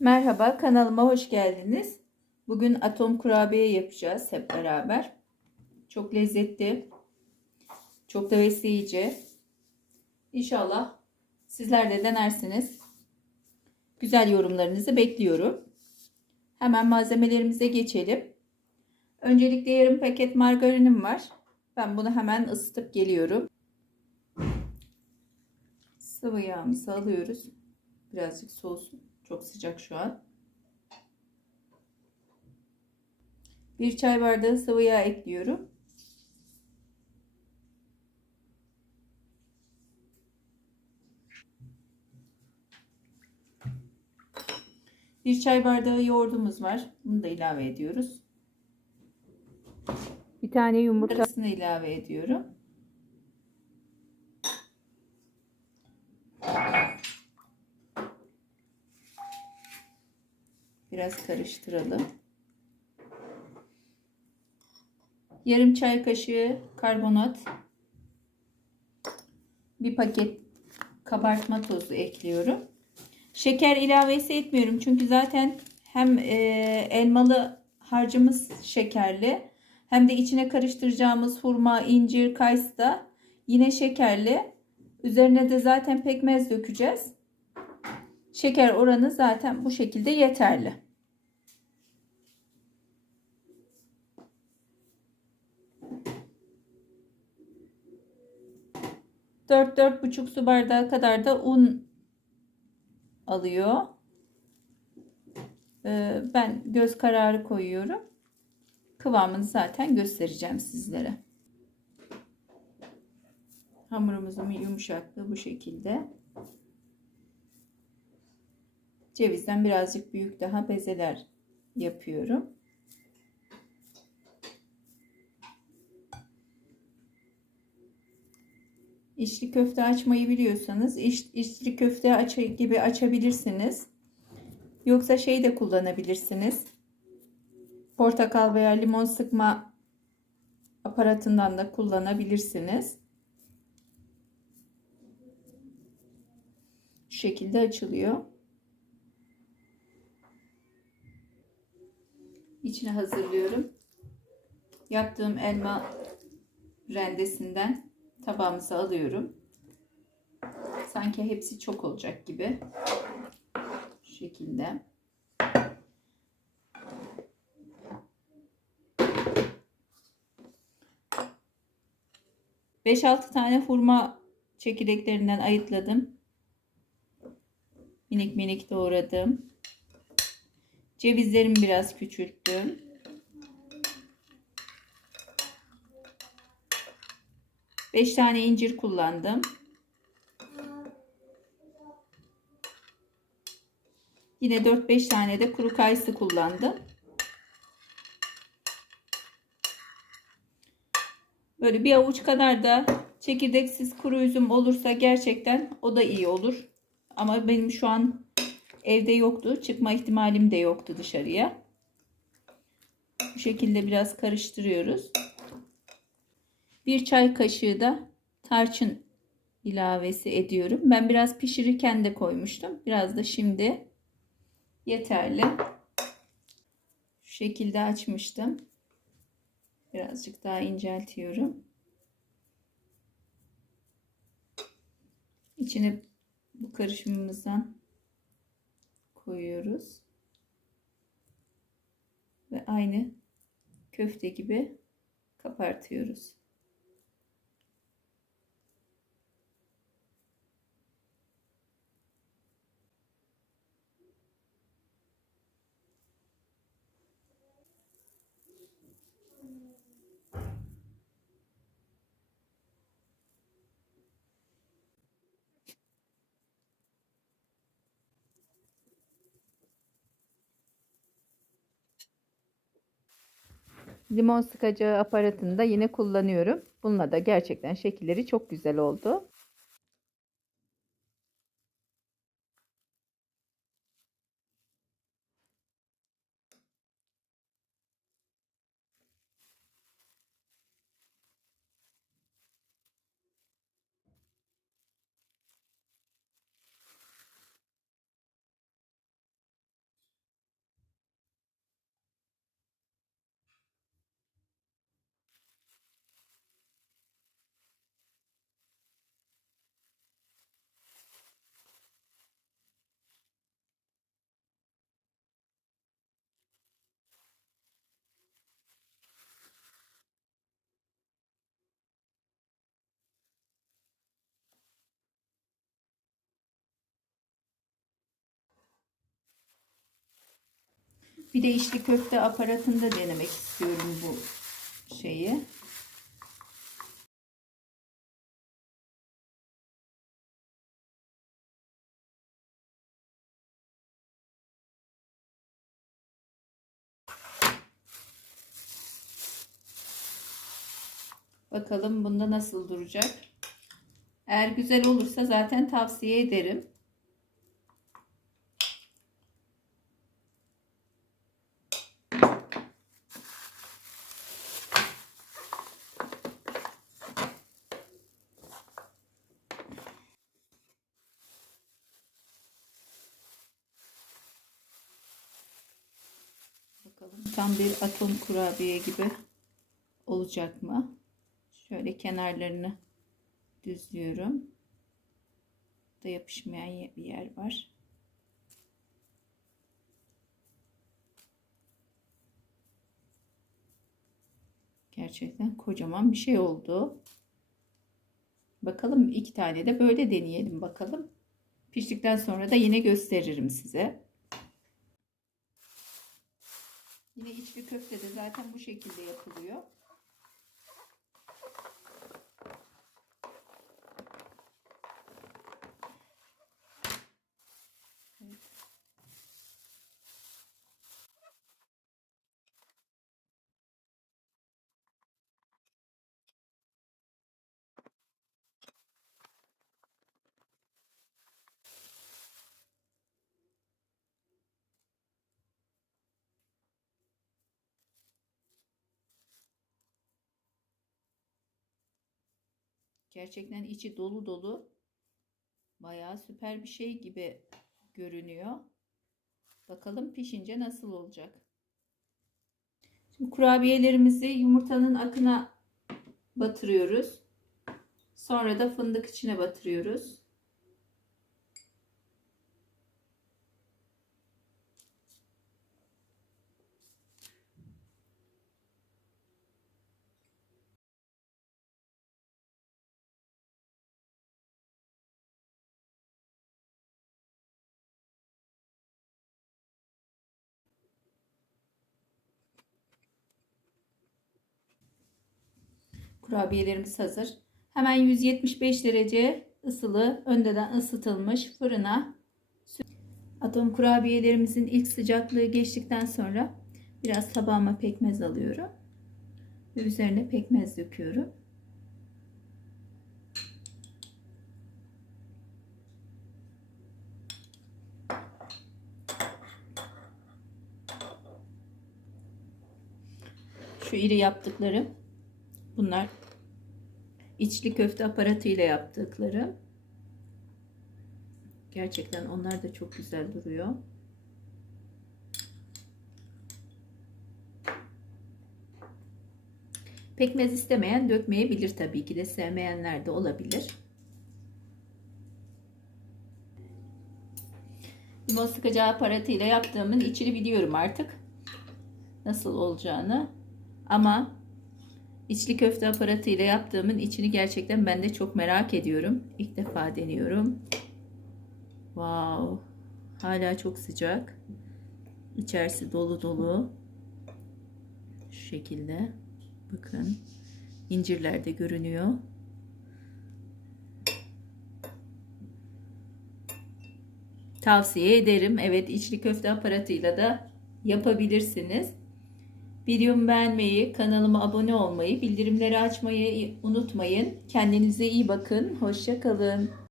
Merhaba kanalıma hoş geldiniz. Bugün atom kurabiye yapacağız hep beraber. Çok lezzetli. Çok da besleyici. İnşallah sizler de denersiniz. Güzel yorumlarınızı bekliyorum. Hemen malzemelerimize geçelim. Öncelikle yarım paket margarinim var. Ben bunu hemen ısıtıp geliyorum. Sıvı yağımızı alıyoruz. Birazcık soğusun. Çok sıcak şu an. Bir çay bardağı sıvı yağ ekliyorum. Bir çay bardağı yoğurdumuz var. Bunu da ilave ediyoruz. Bir tane yumurta. Arasını ilave ediyorum. Biraz karıştıralım. Yarım çay kaşığı karbonat. Bir paket kabartma tozu ekliyorum. Şeker ilavesi etmiyorum. Çünkü zaten hem e, elmalı harcımız şekerli hem de içine karıştıracağımız hurma, incir, kayısı da yine şekerli. Üzerine de zaten pekmez dökeceğiz. Şeker oranı zaten bu şekilde yeterli. Dört dört buçuk su bardağı kadar da un alıyor. Ee, ben göz kararı koyuyorum. Kıvamını zaten göstereceğim sizlere. Hamurumuzun yumuşaklığı bu şekilde. Cevizden birazcık büyük daha bezeler yapıyorum. İçli köfte açmayı biliyorsanız iç, içli köfte aç gibi açabilirsiniz. Yoksa şey de kullanabilirsiniz. Portakal veya limon sıkma aparatından da kullanabilirsiniz. Şu şekilde açılıyor. İçine hazırlıyorum. Yaptığım elma rendesinden tabağımıza alıyorum. Sanki hepsi çok olacak gibi. Şu şekilde. Beş altı tane hurma çekirdeklerinden ayıtladım. Minik minik doğradım. Cevizlerimi biraz küçülttüm. Beş tane incir kullandım. Yine 4-5 tane de kuru kayısı kullandım. Böyle bir avuç kadar da çekirdeksiz kuru üzüm olursa gerçekten o da iyi olur. Ama benim şu an evde yoktu. Çıkma ihtimalim de yoktu dışarıya. Bu şekilde biraz karıştırıyoruz. Bir çay kaşığı da tarçın ilavesi ediyorum. Ben biraz pişirirken de koymuştum. Biraz da şimdi yeterli. Şu şekilde açmıştım. Birazcık daha inceltiyorum. İçine bu karışımımızdan koyuyoruz. Ve aynı köfte gibi kapartıyoruz. Limon sıkacağı aparatını da yine kullanıyorum. Bununla da gerçekten şekilleri çok güzel oldu. Bir de içli köfte aparatında denemek istiyorum bu şeyi. Bakalım bunda nasıl duracak. Eğer güzel olursa zaten tavsiye ederim. Bakalım tam bir atom kurabiye gibi olacak mı? Şöyle kenarlarını düzlüyorum. Da yapışmayan bir yer var. Gerçekten kocaman bir şey oldu. Bakalım iki tane de böyle deneyelim bakalım. Piştikten sonra da yine gösteririm size. Yine içli köfte de zaten bu şekilde yapılıyor. Evet. Gerçekten içi dolu dolu. Bayağı süper bir şey gibi görünüyor. Bakalım pişince nasıl olacak. Şimdi kurabiyelerimizi yumurtanın akına batırıyoruz. Sonra da fındık içine batırıyoruz. Kurabiyelerimiz hazır. Hemen 175 derece ısılı, önceden ısıtılmış fırına atom kurabiyelerimizin ilk sıcaklığı geçtikten sonra biraz tabağıma pekmez alıyorum. Ve üzerine pekmez döküyorum. Şu iri yaptıklarım bunlar içli köfte aparatıyla yaptıkları. Gerçekten onlar da çok güzel duruyor. Pekmez istemeyen dökmeyebilir tabii ki de sevmeyenler de olabilir. Limon sıkacağı aparatıyla yaptığımın içini biliyorum artık. Nasıl olacağını. Ama içli köfte aparatıyla yaptığımın içini gerçekten ben de çok merak ediyorum. İlk defa deniyorum. Wow. Hala çok sıcak. İçerisi dolu dolu. Şu şekilde. Bakın. İncirler de görünüyor. Tavsiye ederim. Evet içli köfte aparatıyla da yapabilirsiniz. Videomu beğenmeyi, kanalıma abone olmayı, bildirimleri açmayı unutmayın. Kendinize iyi bakın. Hoşça kalın.